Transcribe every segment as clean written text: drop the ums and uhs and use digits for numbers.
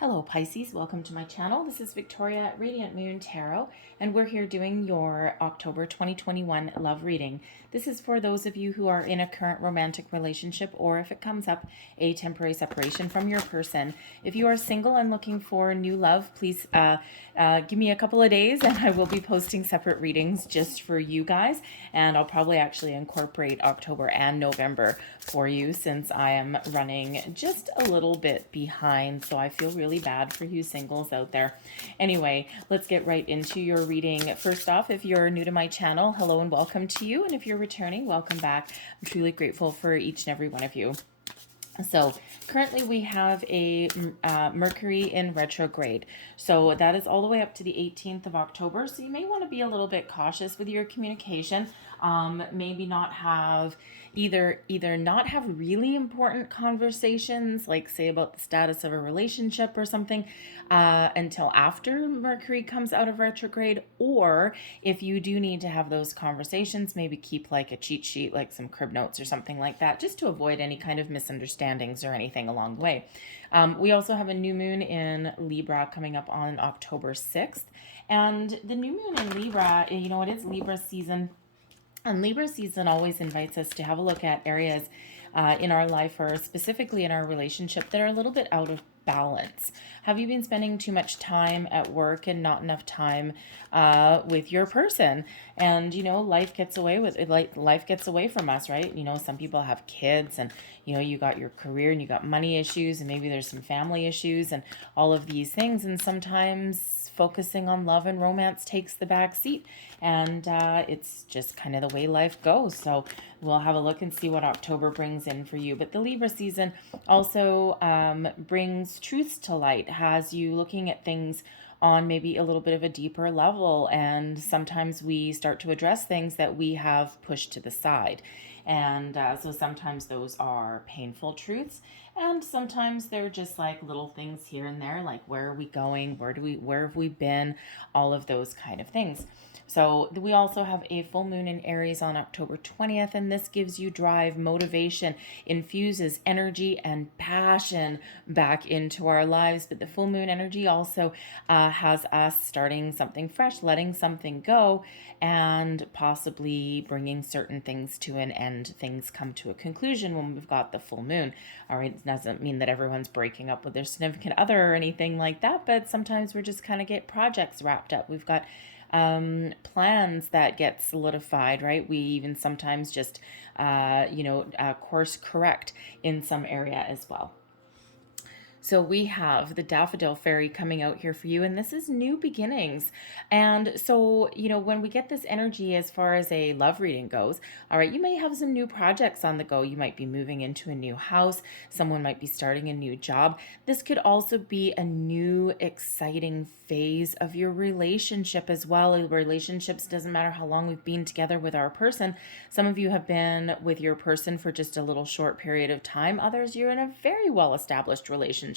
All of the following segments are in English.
Hello Pisces, welcome to my channel. This is Victoria at Radiant Moon Tarot, and we're here doing your October 2021 love reading. This is for those of you who are in a current romantic relationship, or if it comes up, a temporary separation from your person. If you are single and looking for new love, please give me a couple of days and I will be posting separate readings just for you guys. And I'll probably actually incorporate October and November for you since I am running just a little bit behind. So I feel really bad for you singles out there. Anyway, let's get right into your reading. First off, if you're new to my channel, hello and welcome to you. And if you're returning, welcome back. I'm truly grateful for each and every one of you. So currently we have a Mercury in retrograde. So that is all the way up to the 18th of October. So you may want to be a little bit cautious with your communication. Maybe not have either not have really important conversations, like say about the status of a relationship or something, until after Mercury comes out of retrograde. Or if you do need to have those conversations, maybe keep like a cheat sheet, like some crib notes or something like that, just to avoid any kind of misunderstandings or anything along the way. We also have a new moon in Libra coming up on October 6th. And the new moon in Libra, you know, it is Libra season. And Libra season always invites us to have a look at areas in our life, or specifically in our relationship, that are a little bit out of balance. Have you been spending too much time at work and not enough time with your person? And you know, life gets away from us, right? You know, some people have kids, and you know, you got your career and you got money issues, and maybe there's some family issues and all of these things, and sometimes focusing on love and romance takes the back seat, and it's just kind of the way life goes. So we'll have a look and see what October brings in for you. But the Libra season also brings truths to light, has you looking at things on maybe a little bit of a deeper level, and sometimes we start to address things that we have pushed to the side. And so sometimes those are painful truths, and sometimes they're just like little things here and there, like where are we going, where have we been, all of those kind of things. So we also have a full moon in Aries on October 20th, and this gives you drive, motivation, infuses energy and passion back into our lives. But the full moon energy also has us starting something fresh, letting something go, and possibly bringing certain things to an end. Things come to a conclusion when we've got the full moon. All right, it doesn't mean that everyone's breaking up with their significant other or anything like that, but sometimes we're just kind of get projects wrapped up. We've got plans that get solidified, right? We even sometimes just, course correct in some area as well. So we have the Daffodil Fairy coming out here for you, and this is new beginnings. And so, you know, when we get this energy as far as a love reading goes, all right, you may have some new projects on the go. You might be moving into a new house. Someone might be starting a new job. This could also be a new, exciting phase of your relationship as well. Relationships, doesn't matter how long we've been together with our person. Some of you have been with your person for just a little short period of time. Others, you're in a very well-established relationship.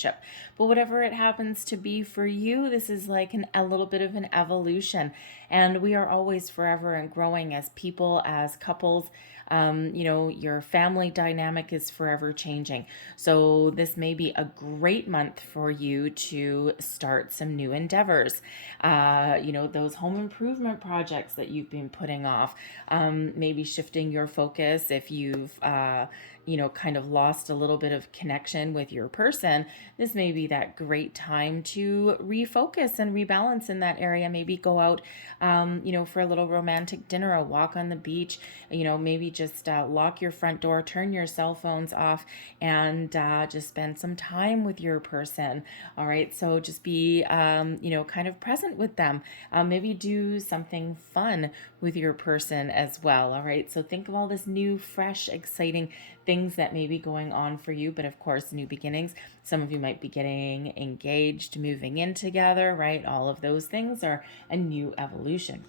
But whatever it happens to be for you, this is like a little bit of an evolution. And we are always forever and growing as people, as couples. Your family dynamic is forever changing. So this may be a great month for you to start some new endeavors. Those home improvement projects that you've been putting off, maybe shifting your focus if you've kind of lost a little bit of connection with your person. This may be that great time to refocus and rebalance in that area. Maybe go out, for a little romantic dinner, a walk on the beach, maybe just lock your front door, turn your cell phones off, and just spend some time with your person. All right. So just be, kind of present with them. Maybe do something fun with your person as well. All right. So think of all this new, fresh, exciting things that may be going on for you. But of course, new beginnings. Some of you might be getting engaged, moving in together, right? All of those things are a new evolution.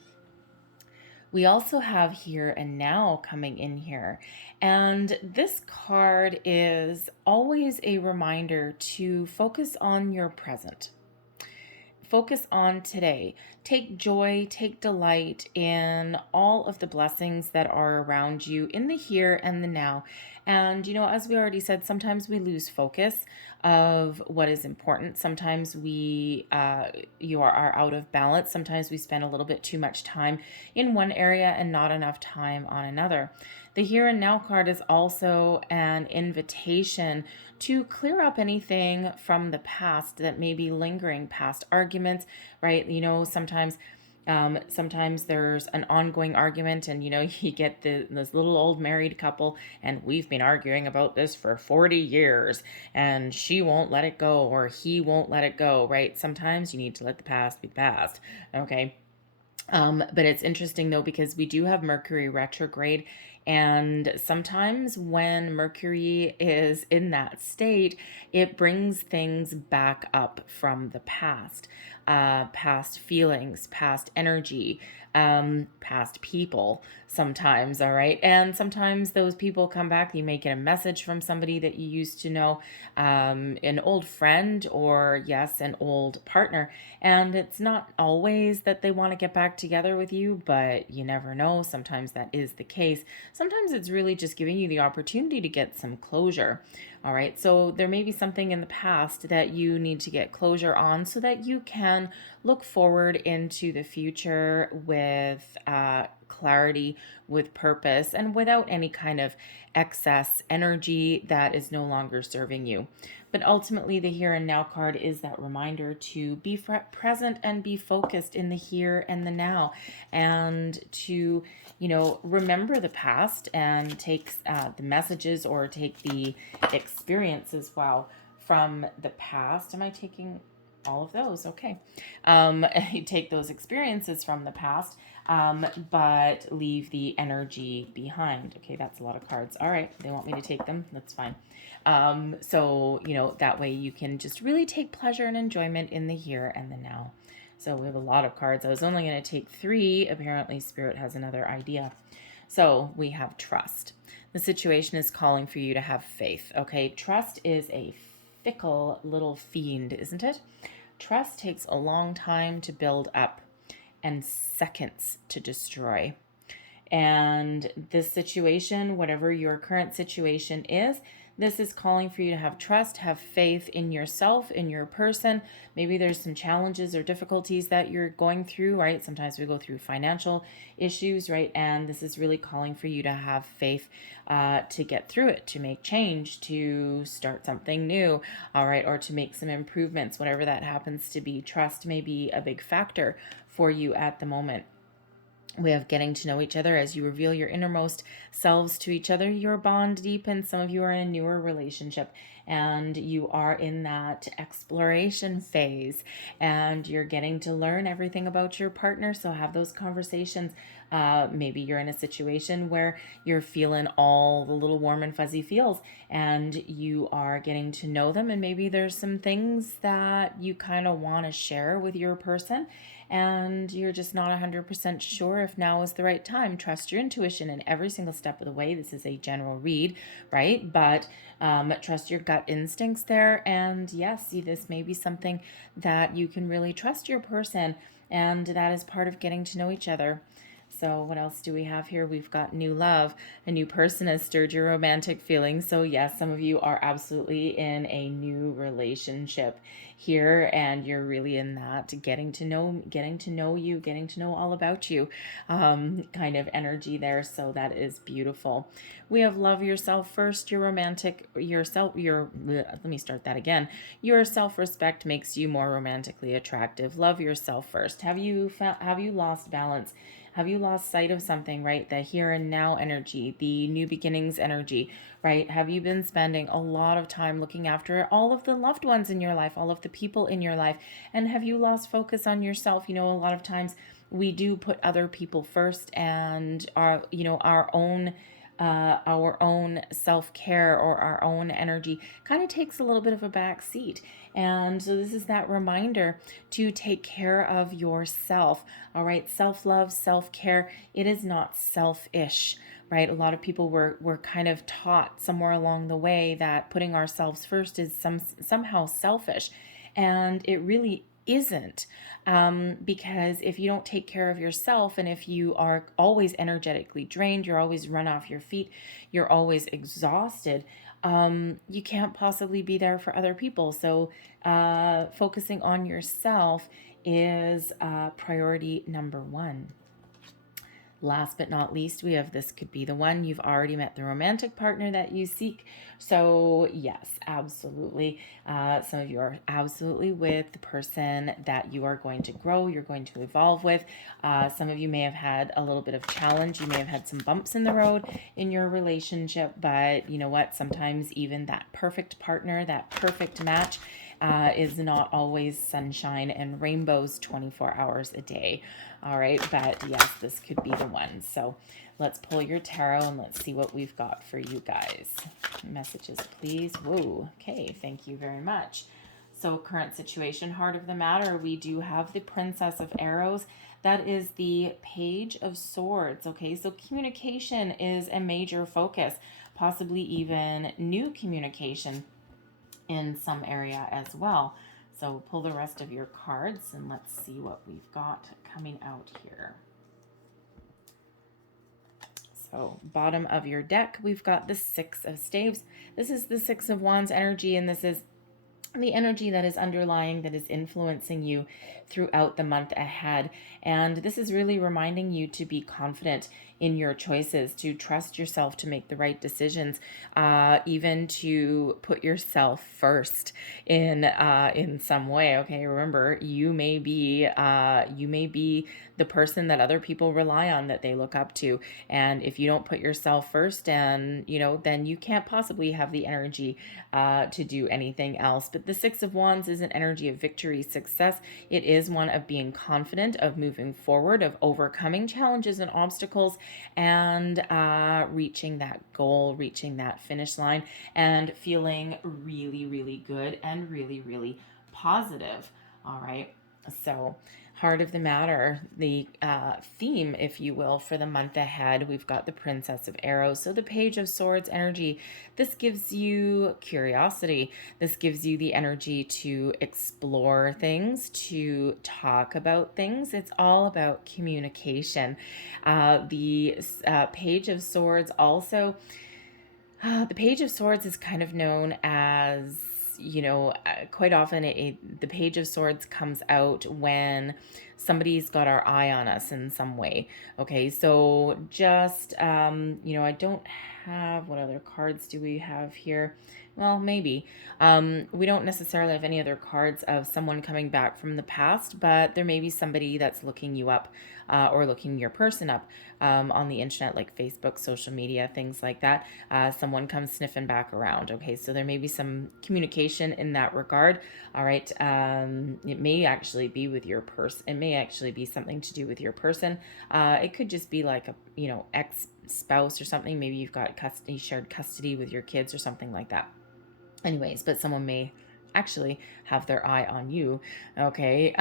We also have here and now coming in here. And this card is always a reminder to focus on your present. focus on today. Take joy, take delight in all of the blessings that are around you in the here and the now. And, as we already said, sometimes we lose focus of what is important. Sometimes you are out of balance. Sometimes we spend a little bit too much time in one area and not enough time on another. The Here and Now card is also an invitation to clear up anything from the past that may be lingering, past arguments, right? Sometimes there's an ongoing argument, and you get this little old married couple, and we've been arguing about this for 40 years, and she won't let it go, or he won't let it go, right? Sometimes you need to let the past be past, okay? But it's interesting though, because we do have Mercury retrograde, and sometimes when Mercury is in that state, it brings things back up from the past, past feelings, past energy, past people sometimes, all right? And sometimes those people come back. You may get a message from somebody that you used to know, an old friend, or yes, an old partner. And it's not always that they want to get back together with you, but you never know. Sometimes that is the case. Sometimes it's really just giving you the opportunity to get some closure. All right, so there may be something in the past that you need to get closure on so that you can look forward into the future with clarity, with purpose, and without any kind of excess energy that is no longer serving you. But ultimately, the Here and Now card is that reminder to be present and be focused in the here and the now, and to, remember the past and take the messages, or take the experiences, from the past. Am I taking all of those? Okay. You take those experiences from the past, but leave the energy behind. Okay, that's a lot of cards. All right, they want me to take them. That's fine. So, that way you can just really take pleasure and enjoyment in the here and the now. So we have a lot of cards. I was only going to take 3. Apparently, Spirit has another idea. So we have trust. The situation is calling for you to have faith. Okay, trust is a fickle little fiend, isn't it? Trust takes a long time to build up and seconds to destroy. And this situation, whatever your current situation is, this is calling for you to have trust, have faith in yourself, in your person. Maybe there's some challenges or difficulties that you're going through, right? Sometimes we go through financial issues, right? And this is really calling for you to have faith to get through it, to make change, to start something new, all right? Or to make some improvements, whatever that happens to be. Trust may be a big factor for you at the moment. We have getting to know each other. As you reveal your innermost selves to each other, your bond deepens. Some of you are in a newer relationship, and you are in that exploration phase, and you're getting to learn everything about your partner. So have those conversations. Maybe you're in a situation where you're feeling all the little warm and fuzzy feels, and you are getting to know them, and maybe there's some things that you kind of want to share with your person, and you're just not 100% sure if now is the right time. Trust your intuition in every single step of the way. This is a general read, right? But trust your gut instincts there. And yes, this may be something that you can really trust your person, and that is part of getting to know each other. So what else do we have here? We've got new love. A new person has stirred your romantic feelings. So yes, some of you are absolutely in a new relationship here, and you're really in that getting to know you, getting to know all about you kind of energy there. So that is beautiful. We have love yourself first. Your let me start that again. Your self-respect makes you more romantically attractive. Love yourself first. Have you lost balance? Have you lost sight of something, right? The here and now energy, the new beginnings energy, right? Have you been spending a lot of time looking after all of the loved ones in your life, all of the people in your life? And have you lost focus on yourself? A lot of times we do put other people first, and our own self-care or our own energy kind of takes a little bit of a back seat. And so this is that reminder to take care of yourself. All right, self-love, self-care, it is not selfish, right? A lot of people were kind of taught somewhere along the way that putting ourselves first is somehow selfish. And it really isn't. Because if you don't take care of yourself, and if you are always energetically drained, you're always run off your feet, you're always exhausted, you can't possibly be there for other people. So focusing on yourself is priority number one. Last but not least, we have this could be the one. You've already met the romantic partner that you seek. So yes, absolutely. Some of you are absolutely with the person that you are going to grow, you're going to evolve with. Some of you may have had a little bit of challenge. You may have had some bumps in the road in your relationship, but you know what? Sometimes even that perfect partner, that perfect match, is not always sunshine and rainbows 24 hours a day. All right, but yes, this could be the one. So let's pull your tarot and let's see what we've got for you guys. Messages, please. Whoa, okay, thank you very much. So current situation, heart of the matter, we do have the Princess of Arrows. That is the Page of Swords, okay? So communication is a major focus, possibly even new communication in some area as well. So we'll pull the rest of your cards and let's see what we've got coming out here. So bottom of your deck, we've got the Six of Staves. This is the Six of Wands energy, and this is the energy that is underlying, that is influencing you throughout the month ahead. And this is really reminding you to be confident in your choices, to trust yourself to make the right decisions, even to put yourself first in some way. Okay, remember, you may be the person that other people rely on, that they look up to, and if you don't put yourself first, and then you can't possibly have the energy to do anything else. But the Six of Wands is an energy of victory, success. It is one of being confident, of moving forward, of overcoming challenges and obstacles, and reaching that goal, reaching that finish line, and feeling really, really good and really, really positive. All right. So heart of the matter, the theme, if you will, for the month ahead, we've got the Princess of Arrows. So the Page of Swords energy, this gives you curiosity. This gives you the energy to explore things, to talk about things. It's all about communication. The Page of Swords also, the Page of Swords is kind of known as, quite often the Page of Swords comes out when somebody's got our eye on us in some way. Okay, so just, I don't have, what other cards do we have here? Well, maybe. We don't necessarily have any other cards of someone coming back from the past, but there may be somebody that's looking you up or looking your person up on the internet, like Facebook, social media, things like that. Someone comes sniffing back around. Okay, so there may be some communication in that regard. All right, it may actually be with your person. It may actually be something to do with your person. It could just be like a, ex-spouse or something. Maybe you've got shared custody with your kids or something like that. Anyways, but someone may actually have their eye on you. Okay,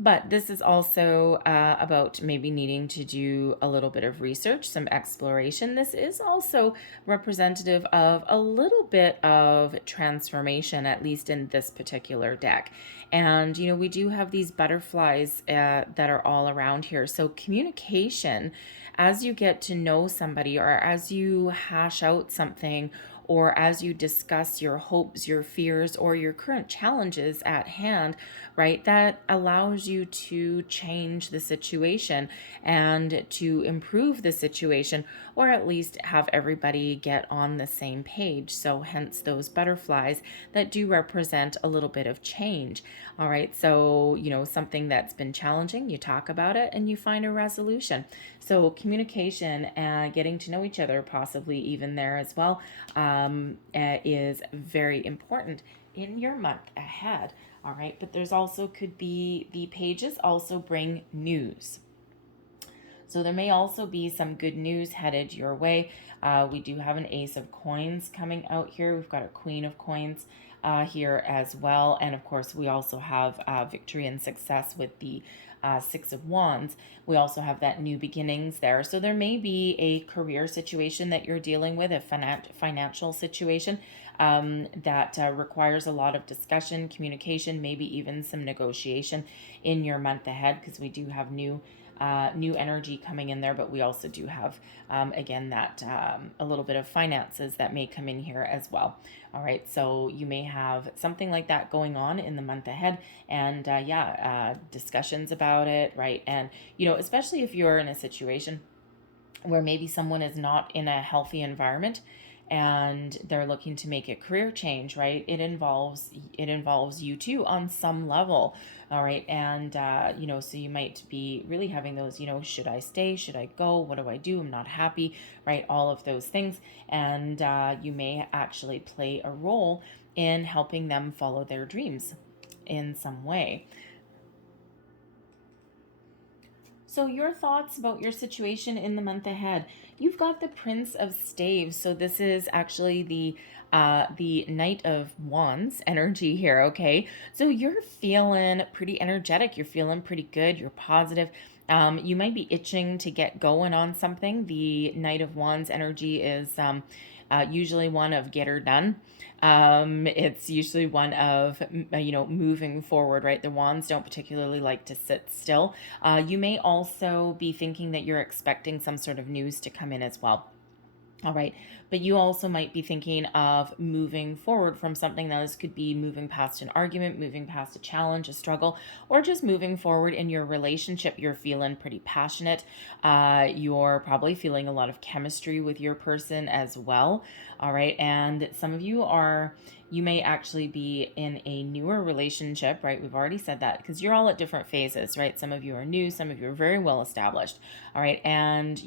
but this is also about maybe needing to do a little bit of research, some exploration. This is also representative of a little bit of transformation, at least in this particular deck. And we do have these butterflies that are all around here. So communication, as you get to know somebody, or as you hash out something, or as you discuss your hopes, your fears, or your current challenges at hand, right, that allows you to change the situation and to improve the situation, or at least have everybody get on the same page. So hence those butterflies that do represent a little bit of change. All right, so something that's been challenging, you talk about it and you find a resolution. So communication and getting to know each other, possibly even there as well, is very important in your month ahead. All right, but there's also could be the pages also bring news. So there may also be some good news headed your way. We do have an Ace of Coins coming out here. We've got a Queen of Coins here as well. And of course, we also have victory and success with the Six of Wands. We also have that new beginnings there. So there may be a career situation that you're dealing with, a financial situation. that requires a lot of discussion, communication, maybe even some negotiation in your month ahead, because we do have new energy coming in there, but we also do have, again, that a little bit of finances that may come in here as well. All right, so you may have something like that going on in the month ahead, and discussions about it, right? And, especially if you're in a situation where maybe someone is not in a healthy environment and they're looking to make a career change, right? It involves you too on some level. All right. And so you might be really having those, should I stay, should I go, what do I do, I'm not happy, right? All of those things. And you may actually play a role in helping them follow their dreams in some way. So your thoughts about your situation in the month ahead. You've got the Prince of Staves. So this is actually the Knight of Wands energy here, okay? So you're feeling pretty energetic. You're feeling pretty good. You're positive. You might be itching to get going on something. The Knight of Wands energy is usually one of get her done. It's usually one of, moving forward, right? The wands don't particularly like to sit still. You may also be thinking that you're expecting some sort of news to come in as well. All right. But you also might be thinking of moving forward from something. That could be moving past an argument, moving past a challenge, a struggle, or just moving forward in your relationship. You're feeling pretty passionate. You're probably feeling a lot of chemistry with your person as well. All right. And some of you may actually be in a newer relationship, right? We've already said that because you're all at different phases, right? Some of you are new, some of you are very well established. All right. And,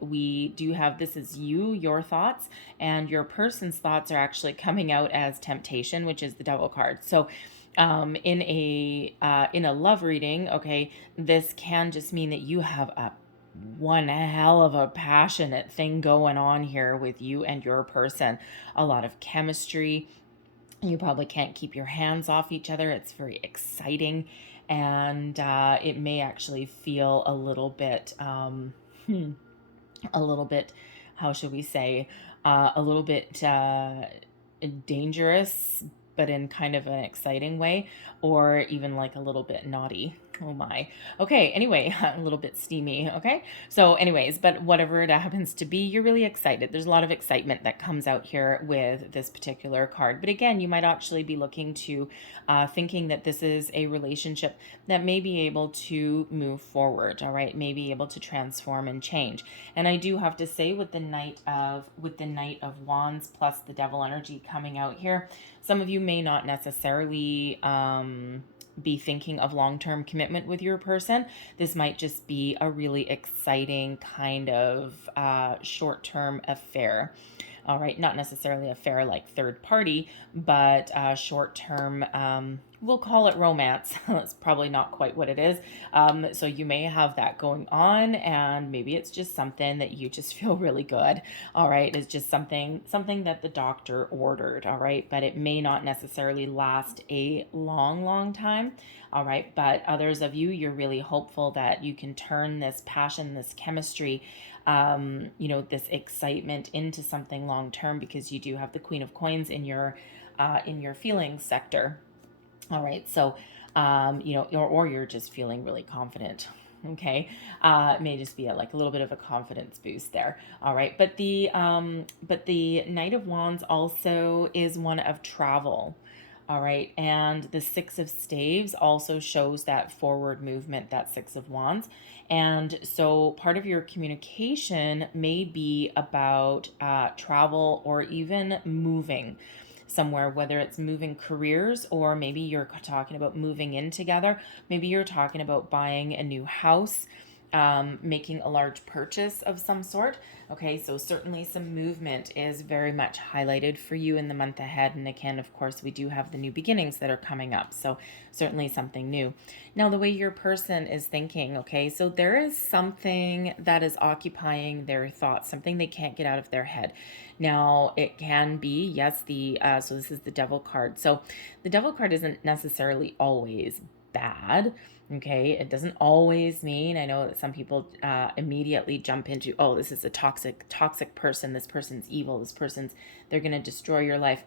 we do have, this is you, your thoughts, and your person's thoughts are actually coming out as temptation, which is the Devil card. So, in a love reading, okay, this can just mean that you have one hell of a passionate thing going on here with you and your person. A lot of chemistry. You probably can't keep your hands off each other. It's very exciting, and it may actually feel a little bit, how should we say, a little bit dangerous, but in kind of an exciting way, or even like a little bit naughty. Oh my. Okay, anyway, a little bit steamy, okay? So anyways, but whatever it happens to be, you're really excited. There's a lot of excitement that comes out here with this particular card. But again, you might actually be looking to, thinking that this is a relationship that may be able to move forward, all right? May be able to transform and change. And I do have to say, with the Knight of Wands plus the Devil energy coming out here, some of you may not necessarily be thinking of long-term commitment with your person. This might just be a really exciting kind of short-term affair. All right, not necessarily affair like third party, but short-term, we'll call it romance. That's probably not quite what it is. So you may have that going on, and maybe it's just something that you just feel really good. All right, it's just something that the doctor ordered. All right, but it may not necessarily last a long time. All right, but others of you, you're really hopeful that you can turn this passion, this chemistry, this excitement into something long term, because you do have the Queen of Coins in your feelings sector. All right, so or you're just feeling really confident. Okay, it may just be a little bit of a confidence boost there. All right, but the Knight of Wands also is one of travel. All right, and the Six of Staves also shows that forward movement, that Six of Wands. And so part of your communication may be about travel, or even moving somewhere, whether it's moving careers, or maybe you're talking about moving in together. Maybe you're talking about buying a new house, making a large purchase of some sort. Okay, so certainly some movement is very much highlighted for you in the month ahead. And again, of course, we do have the new beginnings that are coming up. So certainly something new. Now, the way your person is thinking, okay, so there is something that is occupying their thoughts, something they can't get out of their head. Now, it can be, yes, so this is the Devil card. So the Devil card isn't necessarily always bad. Okay, it doesn't always mean, I know that some people immediately jump into, oh, this is a toxic person, this person's evil, they're going to destroy your life.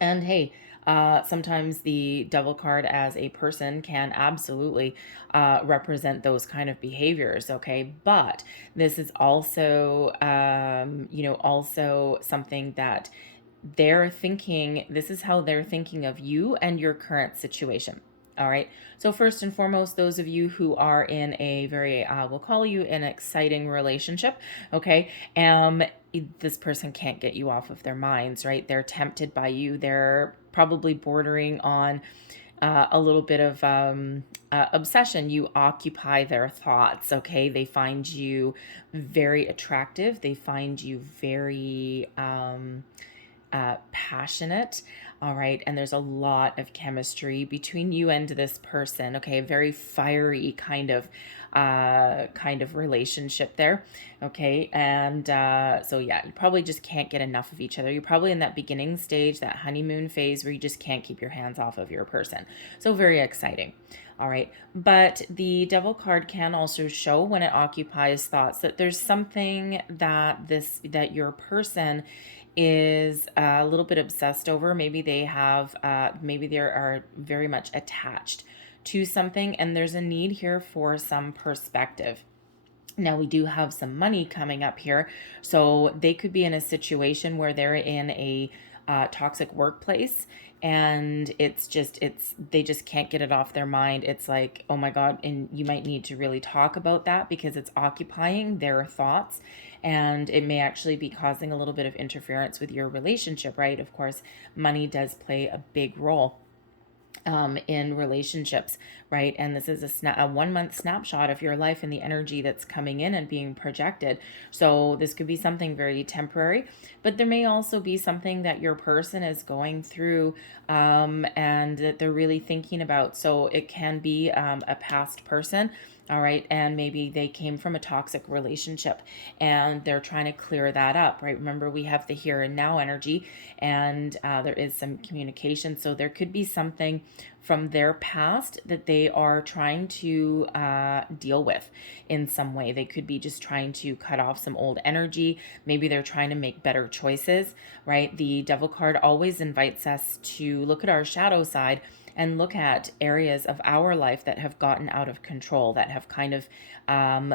And hey, sometimes the devil card as a person can absolutely represent those kind of behaviors, okay? But this is also, also something that they're thinking, this is how they're thinking of you and your current situation. All right. So first and foremost, those of you who are in a very, we'll call you an exciting relationship, okay? This person can't get you off of their minds, right? They're tempted by you. They're probably bordering on a little bit of obsession. You occupy their thoughts, okay? They find you very attractive. They find you very passionate. All right. And there's a lot of chemistry between you and this person. Okay. A very fiery kind of relationship there. Okay. And so yeah, you probably just can't get enough of each other. You're probably in that beginning stage, that honeymoon phase where you just can't keep your hands off of your person. So very exciting. All right. But the devil card can also show, when it occupies thoughts, that there's something that your person is a little bit obsessed over. Maybe they have, maybe they are very much attached to something, and there's a need here for some perspective. Now, we do have some money coming up here, so they could be in a situation where they're in a toxic workplace, and they just can't get it off their mind. It's like, oh my God, and you might need to really talk about that because it's occupying their thoughts, and it may actually be causing a little bit of interference with your relationship, right? Of course, money does play a big role in relationships, right? And this is a 1 month snapshot of your life and the energy that's coming in and being projected. So this could be something very temporary, but there may also be something that your person is going through and that they're really thinking about. So it can be a past person. All right. And maybe they came from a toxic relationship and they're trying to clear that up, right? Remember, we have the here and now energy, and there is some communication. So there could be something from their past that they are trying to deal with in some way. They could be just trying to cut off some old energy. Maybe they're trying to make better choices, right? The devil card always invites us to look at our shadow side and look at areas of our life that have gotten out of control, that have kind of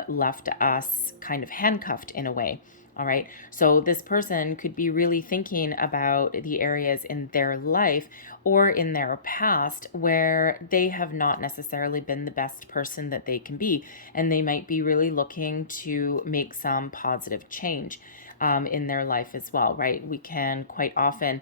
left us kind of handcuffed in a way. All right. So this person could be really thinking about the areas in their life or in their past where they have not necessarily been the best person that they can be. And they might be really looking to make some positive change in their life as well, right? We can quite often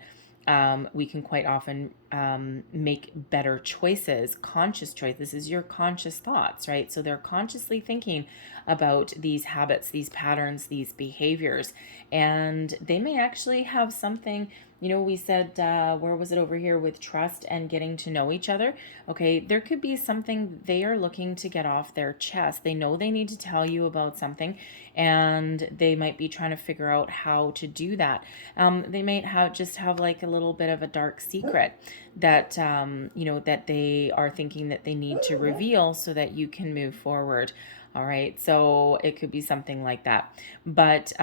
make better choices, conscious choice. This is your conscious thoughts, right? So they're consciously thinking about these habits, these patterns, these behaviors, and they may actually have something. We said, where was it over here with trust and getting to know each other? Okay, there could be something they are looking to get off their chest. They know they need to tell you about something, and they might be trying to figure out how to do that. They might have like a little bit of a dark secret that that they are thinking that they need to reveal so that you can move forward. All right, so it could be something like that. But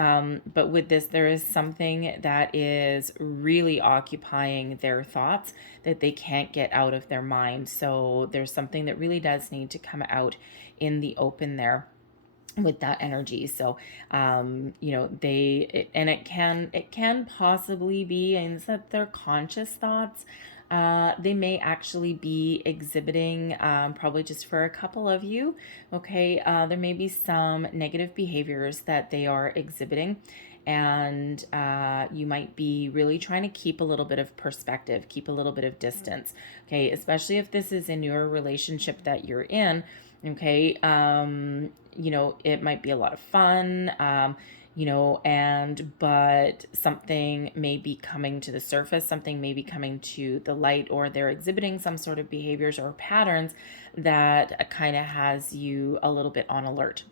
with this, there is something that is really occupying their thoughts that they can't get out of their mind. So there's something that really does need to come out in the open there with that energy. So it can possibly be, and that their conscious thoughts, they may actually be exhibiting, probably just for a couple of you. Okay, there may be some negative behaviors that they are exhibiting, and you might be really trying to keep a little bit of perspective, keep a little bit of distance. Okay, especially if this is in your relationship that you're in. Okay, it might be a lot of fun, but something may be coming to the surface, something may be coming to the light, or they're exhibiting some sort of behaviors or patterns that kind of has you a little bit on alert.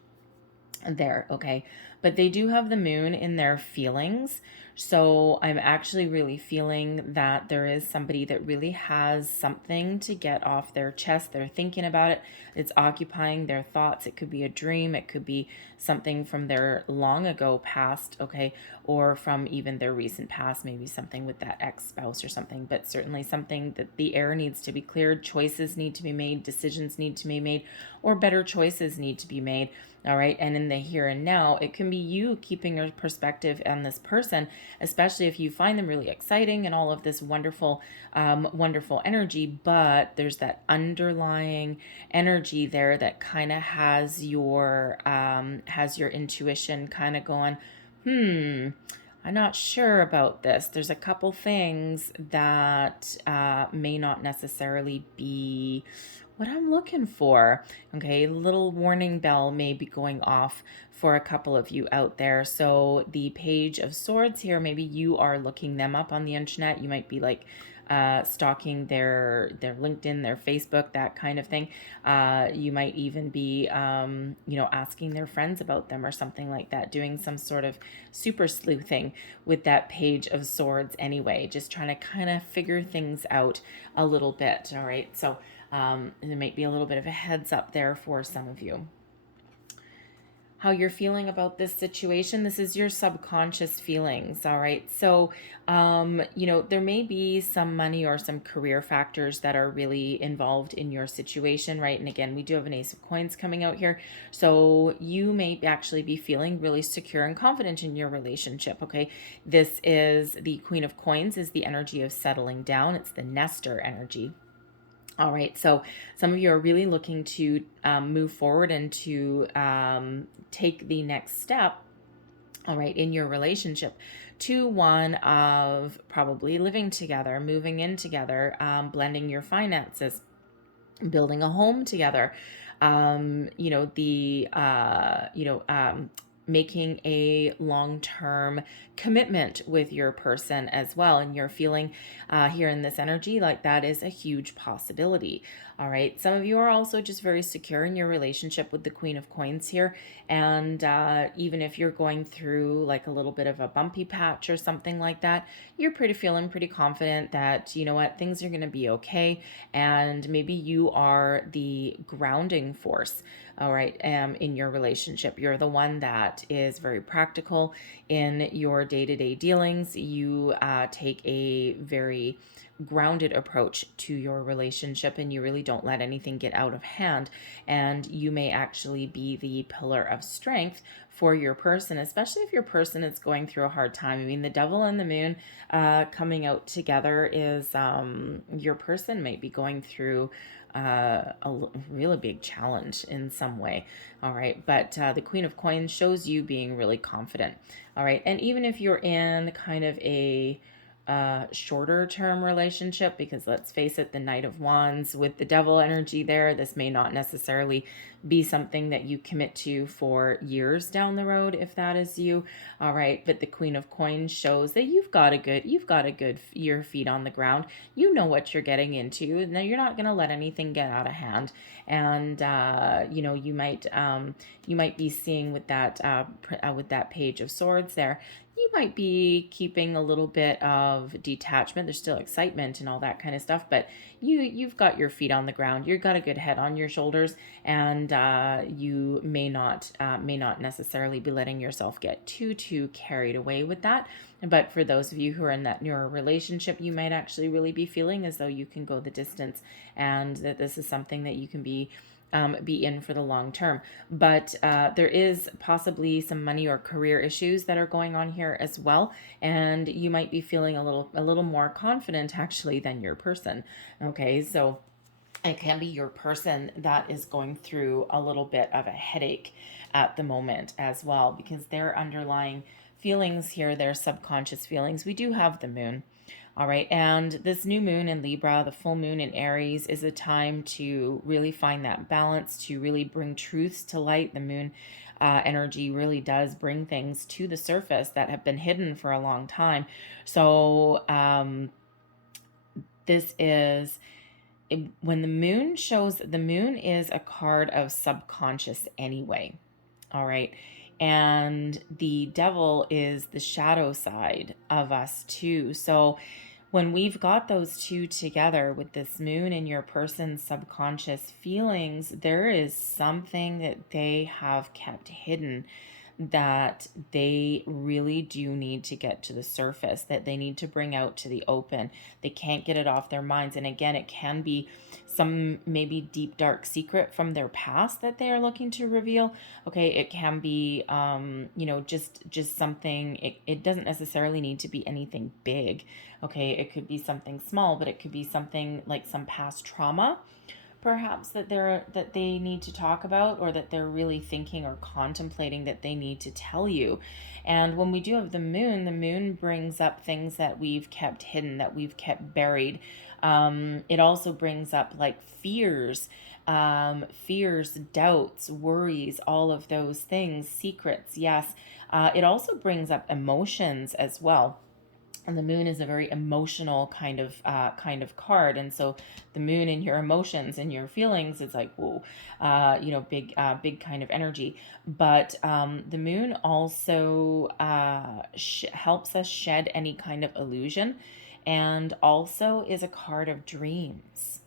there, okay? But they do have the moon in their feelings. So I'm actually really feeling that there is somebody that really has something to get off their chest. They're thinking about it. It's occupying their thoughts. It could be a dream. It could be something from their long ago past, okay? Or from even their recent past, maybe something with that ex-spouse or something, but certainly something that the air needs to be cleared. Choices need to be made. Decisions need to be made, or better choices need to be made. All right. And in the here and now, it can be you keeping your perspective on this person, especially if you find them really exciting and all of this wonderful, wonderful energy. But there's that underlying energy there that kind of has your intuition kind of going, I'm not sure about this. There's a couple things that may not necessarily be what I'm looking for. Okay, little warning bell may be going off for a couple of you out there. So the Page of Swords here, maybe you are looking them up on the internet. You might be like stalking their LinkedIn, their Facebook, that kind of thing. You might even be, asking their friends about them or something like that, doing some sort of super sleuthing with that Page of Swords anyway, just trying to kind of figure things out a little bit. All right. So there might be a little bit of a heads up there for some of you. How you're feeling about this situation. This is your subconscious feelings, all right? So, there may be some money or some career factors that are really involved in your situation, right? And again, we do have an Ace of Coins coming out here. So you may actually be feeling really secure and confident in your relationship, okay? This is the Queen of Coins, is the energy of settling down. It's the nester energy. All right, so some of you are really looking to move forward and to take the next step, all right, in your relationship, to one of probably living together, moving in together, blending your finances, building a home together, making a long-term commitment with your person as well. And you're feeling here in this energy like that is a huge possibility. All right. Some of you are also just very secure in your relationship with the Queen of Coins here. And even if you're going through like a little bit of a bumpy patch or something like that, you're feeling pretty confident that, you know what, things are going to be okay. And maybe you are the grounding force, all right, in your relationship. You're the one that is very practical in your day-to-day dealings. You take a very grounded approach to your relationship, and you really don't let anything get out of hand. And you may actually be the pillar of strength for your person, especially if your person is going through a hard time. I mean, the Devil and the Moon coming out together is your person might be going through a really big challenge in some way. All right. But the Queen of Coins shows you being really confident. All right. And even if you're in kind of a shorter term relationship, because let's face it, the Knight of Wands with the Devil energy there, this may not necessarily be something that you commit to for years down the road, if that is you. All right. But the Queen of Coins shows that you've got your feet on the ground. You know what you're getting into. Now you're not going to let anything get out of hand. And, you might be seeing with that Page of Swords there, you might be keeping a little bit of detachment. There's still excitement and all that kind of stuff, but you've got your feet on the ground. You've got a good head on your shoulders, and you may not necessarily be letting yourself get too carried away with that. But for those of you who are in that newer relationship, you might actually really be feeling as though you can go the distance, and that this is something that you can be in for the long term. But there is possibly some money or career issues that are going on here as well, and you might be feeling a little more confident actually than your person. Okay, so it can be your person that is going through a little bit of a headache at the moment as well, because their underlying feelings here, their subconscious feelings, we do have the moon. All right, and this new moon in Libra, the full moon in Aries, is a time to really find that balance, to really bring truths to light. The moon energy really does bring things to the surface that have been hidden for a long time. So this is, when the moon shows, the moon is a card of subconscious anyway. All right. And the devil is the shadow side of us too. So when we've got those two together with this moon in your person's subconscious feelings, there is something that they have kept hidden that they really do need to get to the surface, that they need to bring out to the open. They can't get it off their minds. And again, it can be some maybe deep, dark secret from their past that they are looking to reveal. Okay, it can be, just something, it doesn't necessarily need to be anything big. Okay, it could be something small, but it could be something like some past trauma perhaps that they need to talk about, or that they're really thinking or contemplating that they need to tell you. And when we do have the moon brings up things that we've kept hidden, that we've kept buried. It also brings up like fears, doubts, worries, all of those things, secrets. Yes. It also brings up emotions as well. And the moon is a very emotional kind of card. And so the moon and your emotions and your feelings, it's like, whoa, big kind of energy. But the moon also helps us shed any kind of illusion, and also is a card of dreams.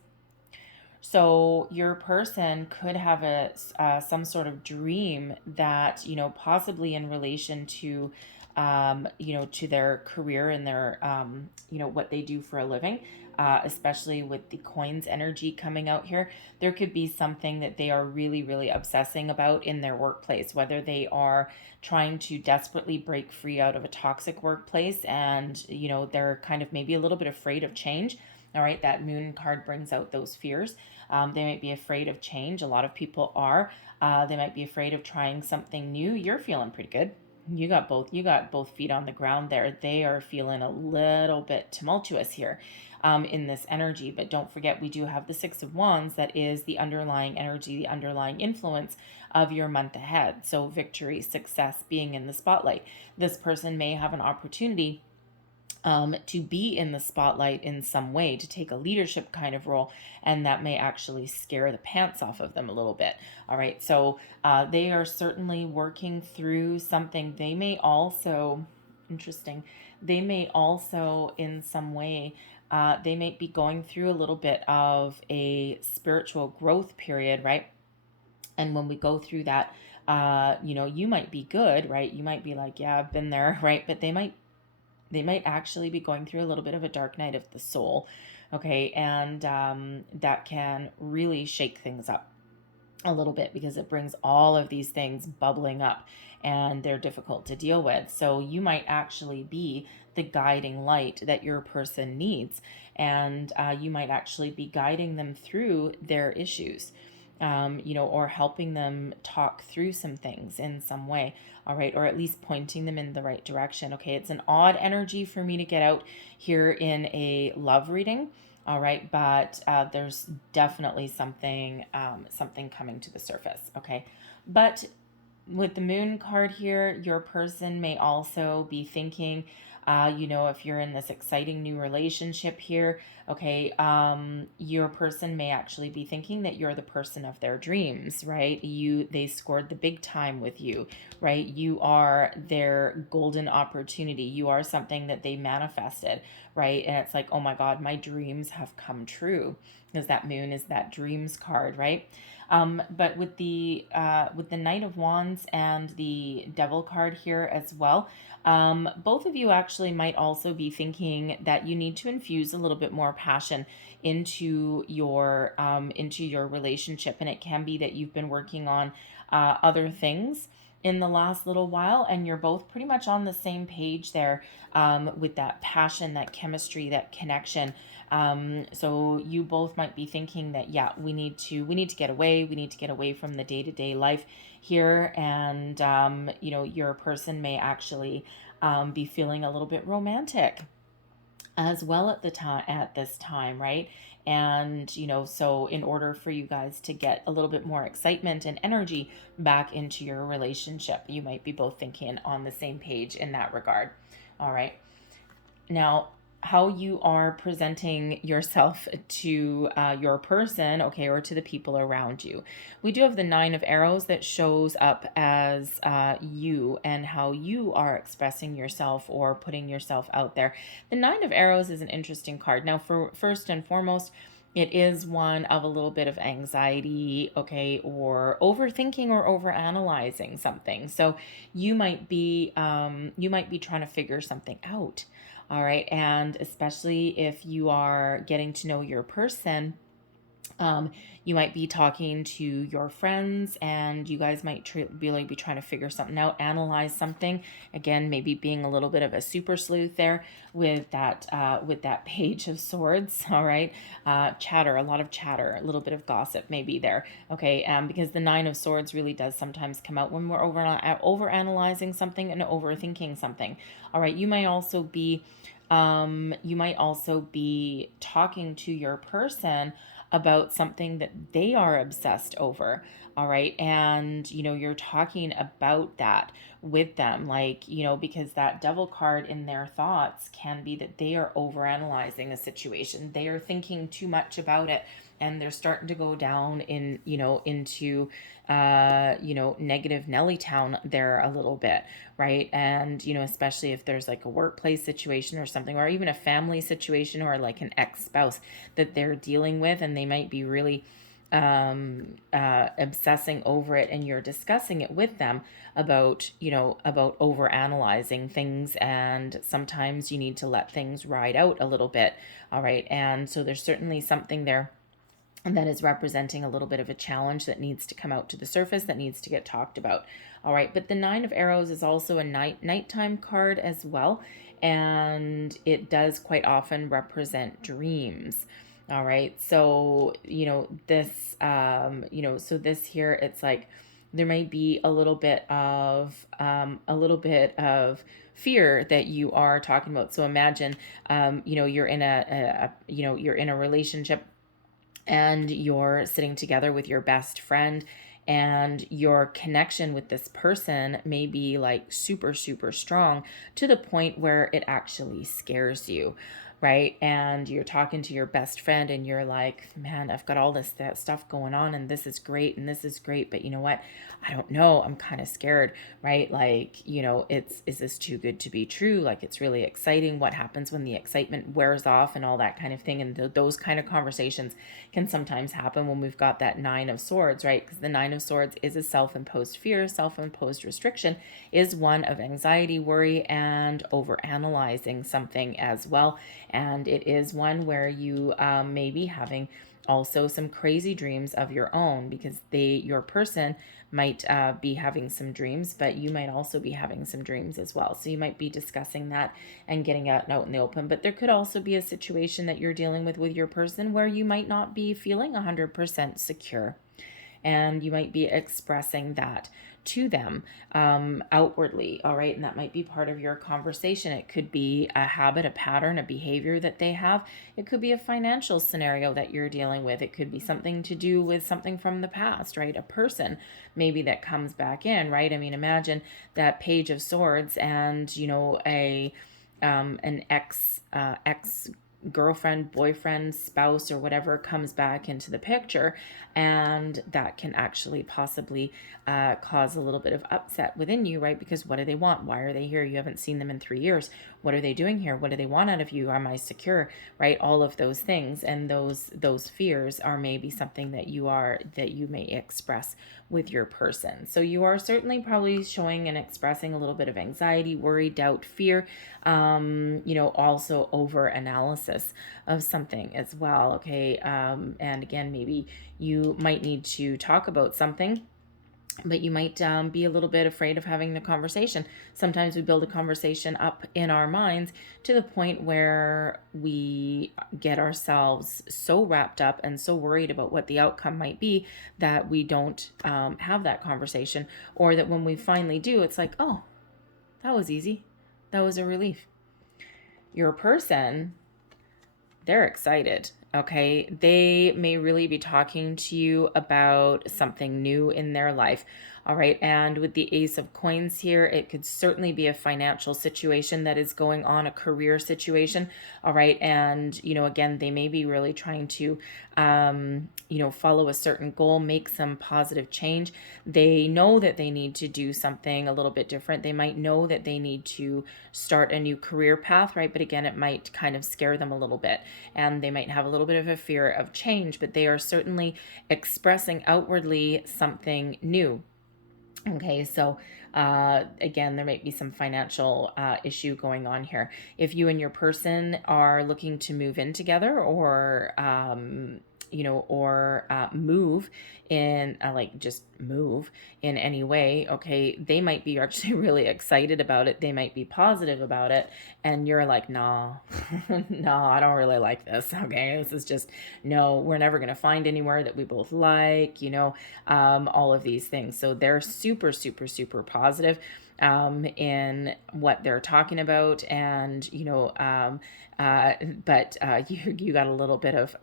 So your person could have some sort of dream that, possibly in relation to, to their career and their, what they do for a living, especially with the coins energy coming out here. There could be something that they are really, really obsessing about in their workplace, whether they are trying to desperately break free out of a toxic workplace and, they're kind of maybe a little bit afraid of change. All right, that moon card brings out those fears. They might be afraid of change. A lot of people are. They might be afraid of trying something new. You're feeling pretty good. You got both feet on the ground there. They are feeling a little bit tumultuous here in this energy. But don't forget, we do have the Six of Wands. That is the underlying energy, the underlying influence of your month ahead. So victory, success, being in the spotlight. This person may have an opportunity to be in the spotlight in some way, to take a leadership kind of role, and that may actually scare the pants off of them a little bit. All right, so they are certainly working through something. They may also, interesting, they may also in some way, they may be going through a little bit of a spiritual growth period, right? And when we go through that, you might be good, right? You might be like, yeah, I've been there, right? But they might actually be going through a little bit of a dark night of the soul. Okay, and that can really shake things up a little bit, because it brings all of these things bubbling up and they're difficult to deal with. So you might actually be the guiding light that your person needs, and you might actually be guiding them through their issues. Or helping them talk through some things in some way, all right, or at least pointing them in the right direction. Okay, it's an odd energy for me to get out here in a love reading, all right, but there's definitely something coming to the surface, okay. But with the moon card here, your person may also be thinking, if you're in this exciting new relationship here, okay, your person may actually be thinking that you're the person of their dreams, right? They scored the big time with you, right? You are their golden opportunity. You are something that they manifested, right? And it's like, oh my God, my dreams have come true, because that moon is that dreams card, right? But with the Knight of Wands and the Devil card here as well, both of you actually might also be thinking that you need to infuse a little bit more passion into your relationship, and it can be that you've been working on other things in the last little while, and you're both pretty much on the same page there with that passion, that chemistry, that connection. So you both might be thinking that, yeah, we need to get away. We need to get away from the day-to-day life here. And, your person may actually be feeling a little bit romantic as well at this time, right? And, so in order for you guys to get a little bit more excitement and energy back into your relationship, you might be both thinking on the same page in that regard. All right. Now, how you are presenting yourself to your person, okay, or to the people around you. We do have the Nine of Arrows that shows up as you and how you are expressing yourself or putting yourself out there. The Nine of Arrows is an interesting card. Now, for first and foremost, it is one of a little bit of anxiety, okay, or overthinking or overanalyzing something. So you might be trying to figure something out. All right. And especially if you are getting to know your person, you might be talking to your friends and you guys might really be trying to figure something out, analyze something. Again, maybe being a little bit of a super sleuth there with that Page of Swords. All right. Chatter, a lot of chatter, a little bit of gossip maybe there. Okay. Because the Nine of Swords really does sometimes come out when we're over analyzing something and overthinking something. All right. You might also be talking to your person about something that they are obsessed over. All right. And, you're talking about that with them, like, because that Devil card in their thoughts can be that they are overanalyzing a situation. They are thinking too much about it and they're starting to go down into negative Nelly town there a little bit, right? And especially if there's like a workplace situation or something, or even a family situation, or like an ex-spouse that they're dealing with, and they might be really obsessing over it, and you're discussing it with them about over analyzing things, and sometimes you need to let things ride out a little bit. All right. And so there's certainly something there and that is representing a little bit of a challenge that needs to come out to the surface, that needs to get talked about. All right, but the Nine of Arrows is also a nighttime card as well, and it does quite often represent dreams. All right, so this here, it's like there may be a little bit of fear that you are talking about. So imagine, you're in you're in a relationship and you're sitting together with your best friend, and your connection with this person may be like super, super strong to the point where it actually scares you, right? And you're talking to your best friend and you're like, man, I've got all that stuff going on and this is great and this is great, but you know what? I don't know. I'm kind of scared, right? Like, is this too good to be true? Like, it's really exciting. What happens when the excitement wears off and all that kind of thing? And those kind of conversations can sometimes happen when we've got that Nine of Swords, right? Because the Nine of Swords is a self-imposed fear, self-imposed restriction, is one of anxiety, worry, and overanalyzing something as well. And it is one where you may be having also some crazy dreams of your own, because your person might be having some dreams, but you might also be having some dreams as well. So you might be discussing that and getting out in the open. But there could also be a situation that you're dealing with your person where you might not be feeling 100% secure, and you might be expressing that to them outwardly. All right. And that might be part of your conversation. It could be a habit, a pattern, a behavior that they have. It could be a financial scenario that you're dealing with. It could be something to do with something from the past, right? A person maybe that comes back in, right? I mean, imagine that Page of Swords and, an ex girlfriend, boyfriend, spouse, or whatever comes back into the picture, and that can actually possibly cause a little bit of upset within you, right? Because what do they want? Why are they here? You haven't seen them in 3 years. What are they doing here? What do they want out of you? Am I secure? Right? All of those things, and those fears are maybe something that you may express with your person. So you are certainly probably showing and expressing a little bit of anxiety, worry, doubt, fear, also over analysis of something as well. Okay. And again, maybe you might need to talk about something, but you might be a little bit afraid of having the conversation. Sometimes we build a conversation up in our minds to the point where we get ourselves so wrapped up and so worried about what the outcome might be that we don't have that conversation, or that when we finally do, it's like, oh, that was easy. That was a relief. Your person, they're excited. Okay, they may really be talking to you about something new in their life. All right, and with the Ace of Coins here, it could certainly be a financial situation that is going on, a career situation. All right, and again, they may be really trying to, follow a certain goal, make some positive change. They know that they need to do something a little bit different. They might know that they need to start a new career path, right? But again, it might kind of scare them a little bit, and they might have a little bit of a fear of change, but they are certainly expressing outwardly something new. Okay, so again, there might be some financial issue going on here. If you and your person are looking to move in together, or move in, like just move in any way, okay, they might be actually really excited about it. They might be positive about it. And you're like, nah, no, I don't really like this. Okay, this is just, no, we're never going to find anywhere that we both like, all of these things. So they're super, super, super positive in what they're talking about, and but you got a little bit of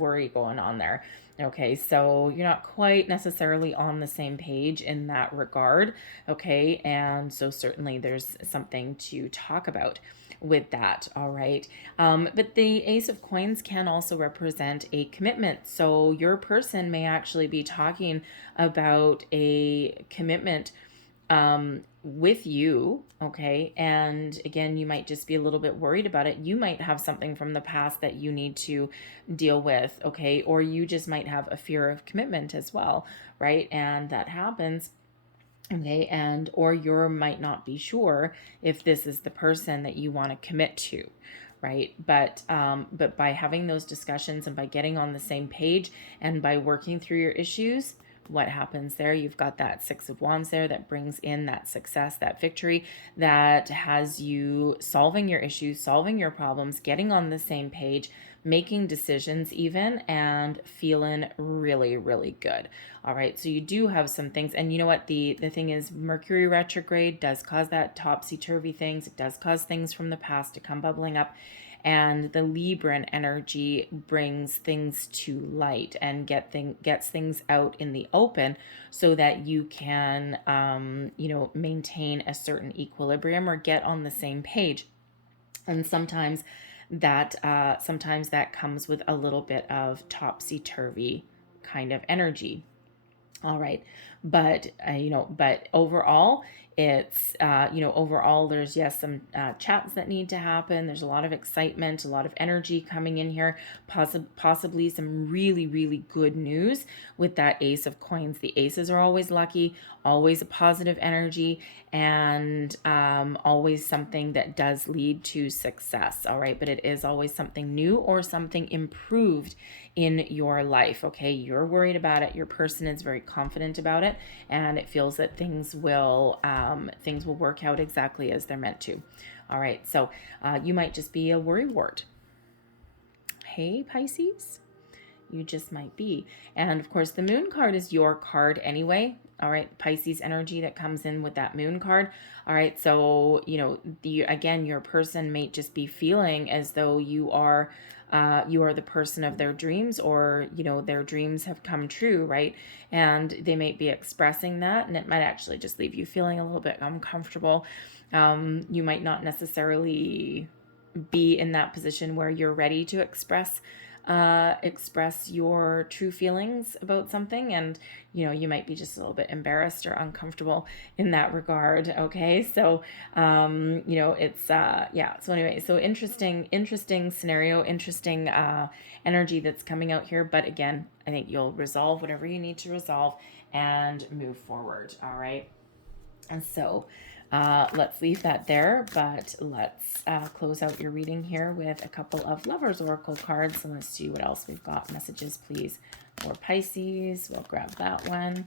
worry going on there. Okay, so you're not quite necessarily on the same page in that regard. Okay, and so certainly there's something to talk about with that. All right, but the Ace of Coins can also represent a commitment. So your person may actually be talking about a commitment with you. Okay, and again, you might just be a little bit worried about it. You might have something from the past that you need to deal with. Okay, or you just might have a fear of commitment as well, right? And that happens. Okay, and or you might not be sure if this is the person that you want to commit to, right? But by having those discussions and by getting on the same page and by working through your issues, what happens there? You've got that Six of Wands there that brings in that success, that victory, that has you solving your issues, solving your problems, getting on the same page, making decisions even, and feeling really, really good. All right, so you do have some things, and you know what, the thing is, Mercury retrograde does cause that topsy-turvy things. It does cause things from the past to come bubbling up, and the Libran energy brings things to light and gets things out in the open, so that you can maintain a certain equilibrium or get on the same page. And sometimes that comes with a little bit of topsy-turvy kind of energy. All right, but but overall, it's overall, there's, yes, some chats that need to happen. There's a lot of excitement, a lot of energy coming in here, possibly some really, really good news with that Ace of Coins. The aces are always lucky, always a positive energy, and always something that does lead to success. All right, but it is always something new or something improved in your life. Okay, you're worried about it, your person is very confident about it, and it feels that things will work out exactly as they're meant to. All right, so you might just be a worrywart. Hey, Pisces, you just might be. And of course, the Moon card is your card anyway. All right, Pisces energy that comes in with that Moon card. All right, so again, your person may just be feeling as though you are the person of their dreams, or their dreams have come true, right? And they might be expressing that, and it might actually just leave you feeling a little bit uncomfortable. You might not necessarily be in that position where you're ready to express your true feelings about something, and you might be just a little bit embarrassed or uncomfortable in that regard. Okay, so it's so anyway, so interesting scenario, interesting energy that's coming out here. But again, I think you'll resolve whatever you need to resolve and move forward. All right, and so let's leave that there, but let's close out your reading here with a couple of Lovers Oracle cards, and let's see what else we've got. Messages, please, for Pisces. We'll grab that one,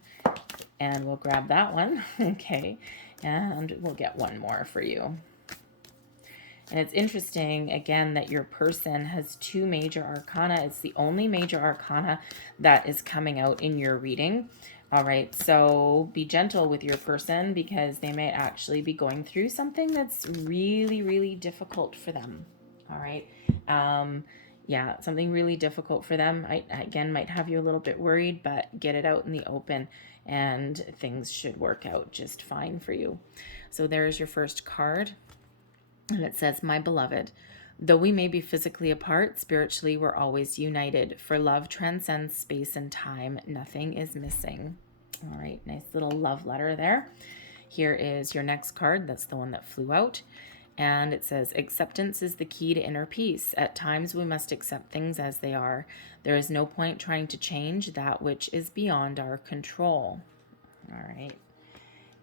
and we'll grab that one. Okay, and we'll get one more for you. And it's interesting, again, that your person has two major arcana. It's the only major arcana that is coming out in your reading. All right, so be gentle with your person, because they may actually be going through something that's really, really difficult for them. All right, Yeah, something really difficult for them. Again, might have you a little bit worried, but get it out in the open and things should work out just fine for you. So there's your first card. And it says, my beloved, though we may be physically apart, spiritually we're always united. For love transcends space and time. Nothing is missing. All right, nice little love letter there. Here is your next card. That's the one that flew out. And it says, acceptance is the key to inner peace. At times we must accept things as they are. There is no point trying to change that which is beyond our control. All right.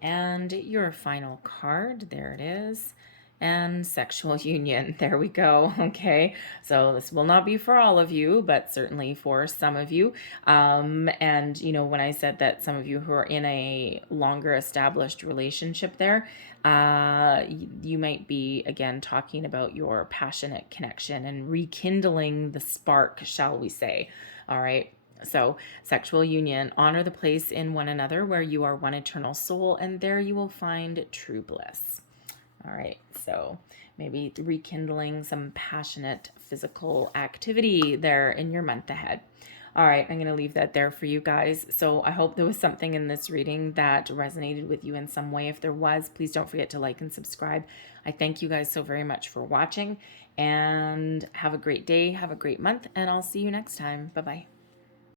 And your final card, there it is. And sexual union. There we go. Okay. So this will not be for all of you, but certainly for some of you. And you know, when I said that some of you who are in a longer established relationship there, you might be again talking about your passionate connection and rekindling the spark, shall we say. All right. So, sexual union, honor the place in one another where you are one eternal soul, and there you will find true bliss. All right, so maybe rekindling some passionate physical activity there in your month ahead. All right, I'm going to leave that there for you guys. So I hope there was something in this reading that resonated with you in some way. If there was, please don't forget to like and subscribe. I thank you guys so very much for watching, and have a great day, have a great month, and I'll see you next time. Bye-bye.